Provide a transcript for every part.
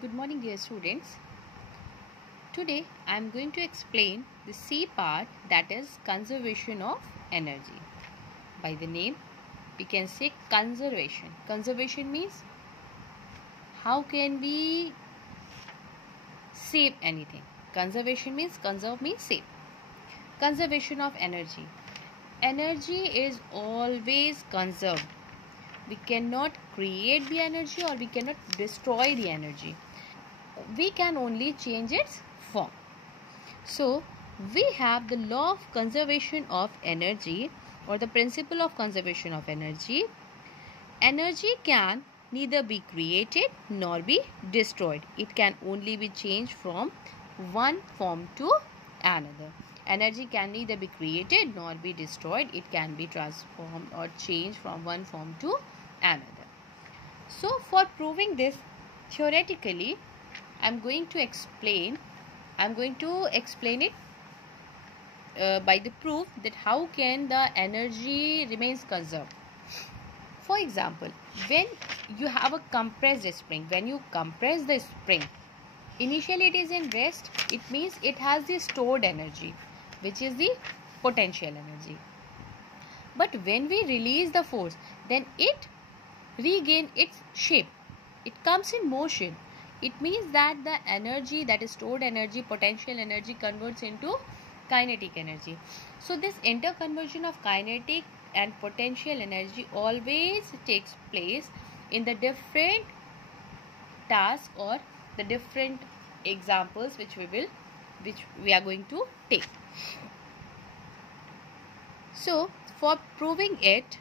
Good morning, dear students. Today I am going to explain the C part, that is conservation of energy. By the name we can say conservation. Conservation means how can we save anything. Conservation means conserve means save. Conservation of energy. Energy is always conserved. We cannot create the energy or we cannot destroy the energy. We can only change its form. So we have the law of conservation of energy or the principle of conservation of energy. Energy can neither be created nor be destroyed. It can only be changed from one form to another. Energy can neither be created nor be destroyed. It can be transformed or changed from one form to another. So for proving this theoretically, I am going to explain it by the proof that how can the energy remains conserved. For example, when you have a compressed spring, when you compress the spring, initially it is in rest. It means it has the stored energy, which is the potential energy. But when we release the force, then it regains its shape. It comes in motion. It means that the energy, that is stored energy, potential energy, converts into kinetic energy. So this interconversion of kinetic and potential energy always takes place in the different tasks or the different examples which we are going to take. So for proving it,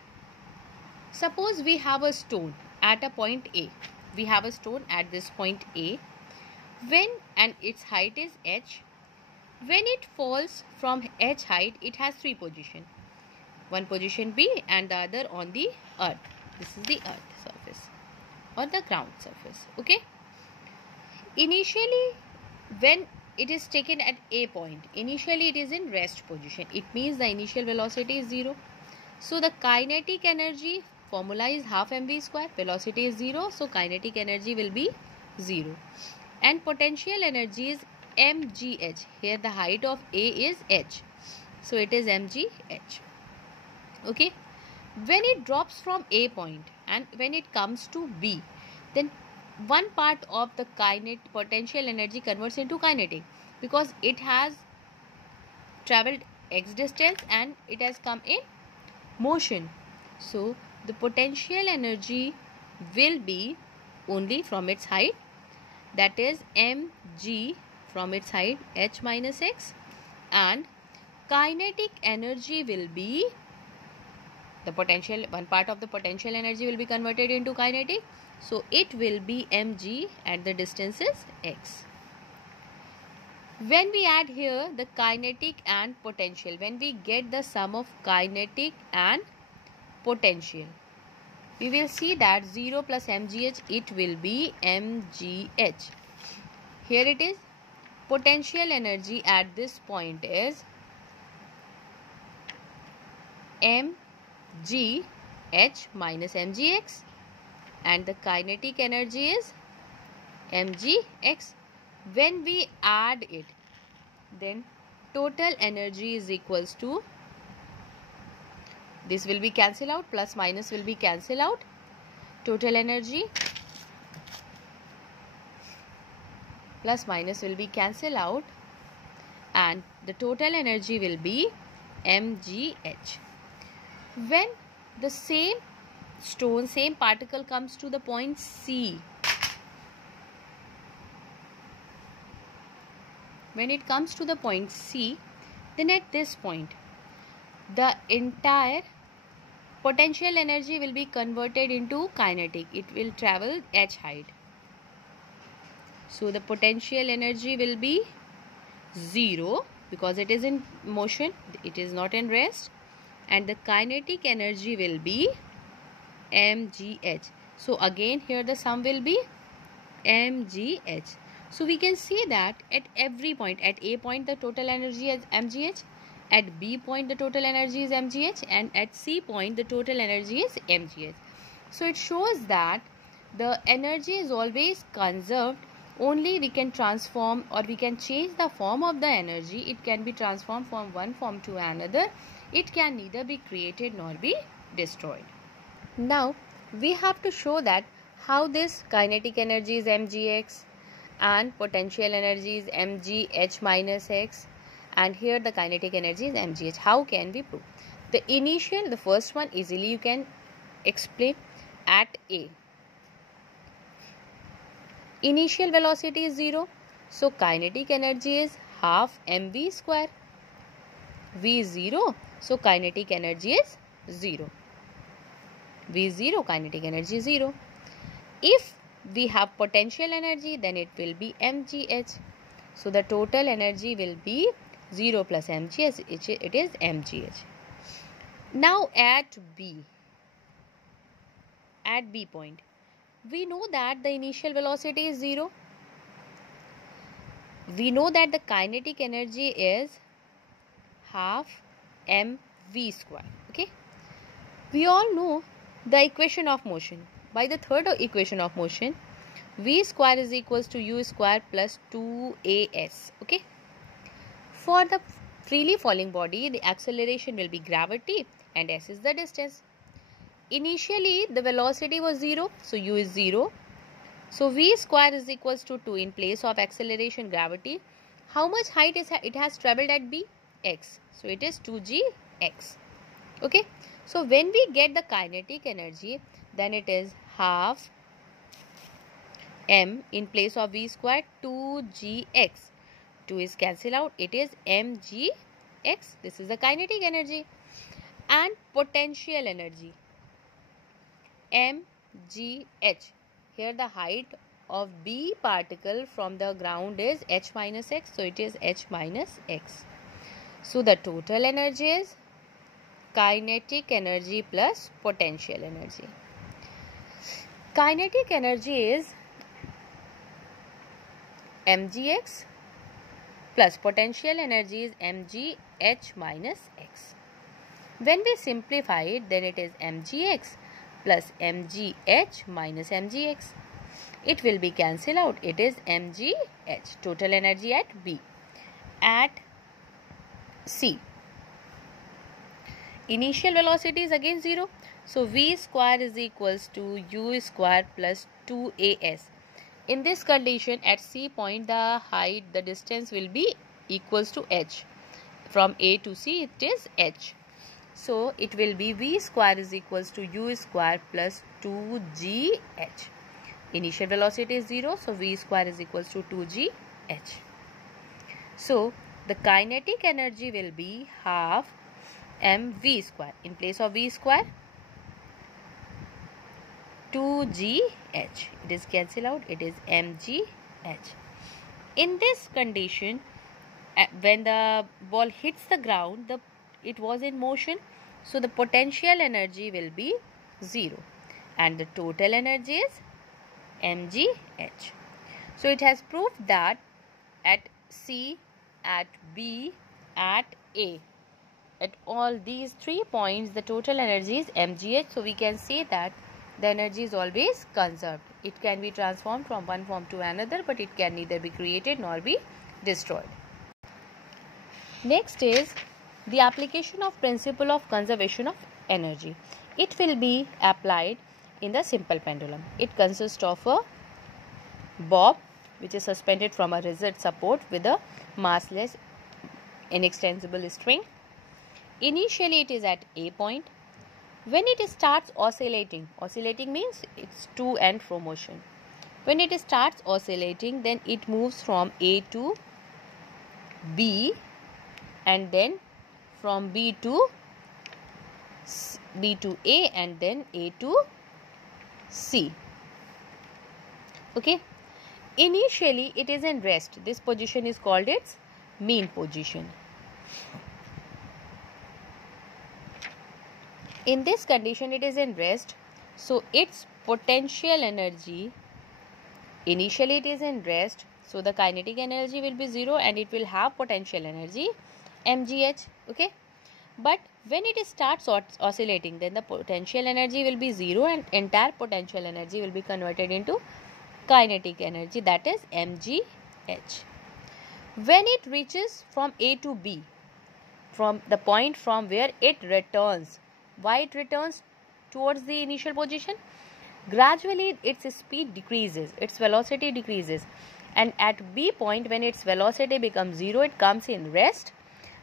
suppose we have a stone at a point A. We have a stone at this point A, and its height is h. When it falls from h height, it has three positions. One position B and the other on the earth. This is the earth surface or the ground surface. Okay. Initially, when it is taken at A point, initially it is in rest position. It means the initial velocity is 0. So the kinetic energy formula is half mv square. Velocity is 0, so kinetic energy will be 0. And potential energy is mgh. Here the height of A is h, so it is mgh. Okay. When it drops from A point and when it comes to B, then one part of the kinetic potential energy converts into kinetic because it has traveled x distance and it has come in motion. So the potential energy will be only from its height, that is mg from its height h minus x, and kinetic energy will be the potential, one part of the potential energy will be converted into kinetic, so it will be mg and the distance is x. When we add here the kinetic and potential, when we get the sum of kinetic and potential, we will see that 0 plus mgh, it will be mgh. Here it is, potential energy at this point is mgh minus mgx and the kinetic energy is mgx. When we add it, then total energy is equals to, this will be cancel out, plus minus will be cancel out, total energy plus minus will be cancel out and the total energy will be mgh. When the same stone, same particle comes to the point C, when it comes to the point C, then at this point the entire potential energy will be converted into kinetic. It will travel h height. So the potential energy will be 0 because it is in motion, it is not in rest, and the kinetic energy will be mgh. So again here the sum will be mgh. So we can see that at every point, at A point the total energy is mgh, at B point the total energy is mgh, and at C point the total energy is mgh. So it shows that the energy is always conserved only we can transform or we can change the form of the energy. It can be transformed from one form to another. It can neither be created nor be destroyed. Now we have to show that how this kinetic energy is mgx and potential energy is mgh minus x, and here the kinetic energy is mgh. How can we prove? The first one easily you can explain. At A, initial velocity is 0, so kinetic energy is half mv square. V is 0, so kinetic energy is 0. V is 0, kinetic energy is 0. If we have potential energy, then it will be mgh. So the total energy will be 0 plus mgh, it is mgh. Now at B point, we know that the initial velocity is 0. We know that the kinetic energy is half mv square. Okay. We all know the equation of motion. By the third equation of motion, v square is equals to u square plus 2as. Okay. For the freely falling body, the acceleration will be gravity and s is the distance. Initially, the velocity was 0, so u is 0. So v square is equals to 2 in place of acceleration gravity. How much height it has traveled at B? X. So it is 2gx. Okay. So when we get the kinetic energy, then it is half m in place of v square 2gx. 2 is cancelled out. It is mgx. This is the kinetic energy. And potential energy mgh. Here the height of B particle from the ground is h minus x. So it is h minus x. So the total energy is kinetic energy plus potential energy. Kinetic energy is mgx plus potential energy is mgh minus x. When we simplify it, then it is mgx plus mgh minus mgx. It will be cancelled out. It is mgh. Total energy at B. At C, initial velocity is again 0. So v square is equals to u square plus 2as. In this condition, at C point, the height, the distance will be equals to h. From A to C, it is h. So it will be v square is equals to u square plus 2gh. Initial velocity is 0, so v square is equals to 2gh. So the kinetic energy will be half mv square. In place of v square, 2gh. It is cancelled out. It is mgh. In this condition, when the ball hits the ground, it was in motion. So the potential energy will be 0. And the total energy is mgh. So it has proved that at C, at B, at A, at all these 3 points, the total energy is mgh. So we can say that the energy is always conserved. It can be transformed from one form to another, but it can neither be created nor be destroyed. Next is the application of principle of conservation of energy. It will be applied in the simple pendulum. It consists of a bob which is suspended from a rigid support with a massless inextensible string. Initially it is at A point. When it starts oscillating means it's to and fro motion. When it starts oscillating, then it moves from A to B, and then from B to A, and then A to C. Okay. Initially it is in rest. This position is called its mean position. In this condition it is in rest. So its potential energy, initially it is in rest, so the kinetic energy will be 0 and it will have potential energy mgh. Okay. But when it starts oscillating, then the potential energy will be 0 and entire potential energy will be converted into kinetic energy, that is mgh. When it reaches from A to B, from the point from where it returns, why it returns towards the initial position? Gradually its speed decreases, its velocity decreases, and at B point, when its velocity becomes 0, it comes in rest.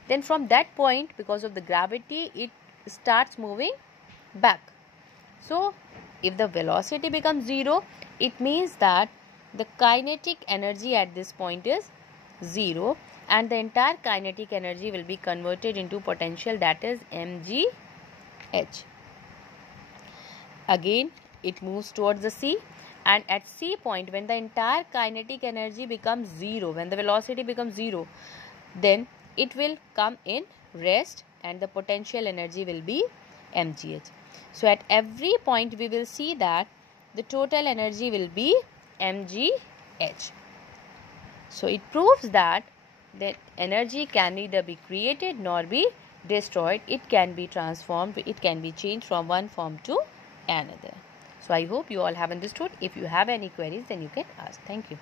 Then from that point, because of the gravity, it starts moving back. So if the velocity becomes 0, it means that the kinetic energy at this point is 0, and the entire kinetic energy will be converted into potential, that is mgh. Again it moves towards the C, and at C point, when the entire kinetic energy becomes 0, when the velocity becomes 0, then it will come in rest and the potential energy will be mgh. So at every point we will see that the total energy will be mgh. So it proves that energy can neither be created nor be destroyed. It can be transformed, it can be changed from one form to another. So I hope you all have understood. If you have any queries, then you can ask. Thank you.